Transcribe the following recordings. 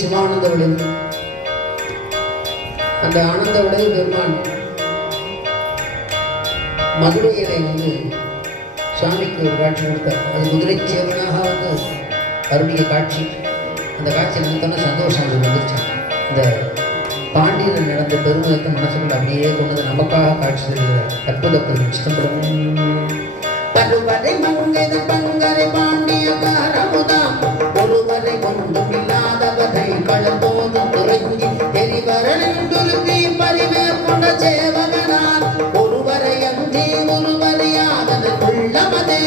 சிவானந்த விளைவு. அந்த ஆனந்த விளைவு பெருமான் மதுரையிலே சுவாமிக்கு ஒரு காட்சி கொடுத்தார். அது குதிரை சேவனாக அருளிய காட்சி. அந்த காட்சி நினைத்தோன்னா சந்தோஷம் வந்துருச்சு. இந்த பாண்டியன் நடந்த பெருமிதத்தை மனசுக்குள்ள அப்படியே கொண்டது நமக்காக காட்சி தருகிற அற்புத பெரும் சிதம்பரம். பருவரை மங்கது பங்கரை பாண்டிய காரமுதாம் ஒருவரை கொண்டும் இல்லாதவரை களத்தோதும் துறைஞ்சி எரிவரனுருத்தி பரிவே கொண்ட சேவகனார் ஒருவரை அன்றி ஒருவரையாதது உள்ளமதே.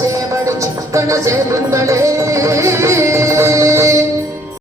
சேவடி சிக்கன சேருங்களே.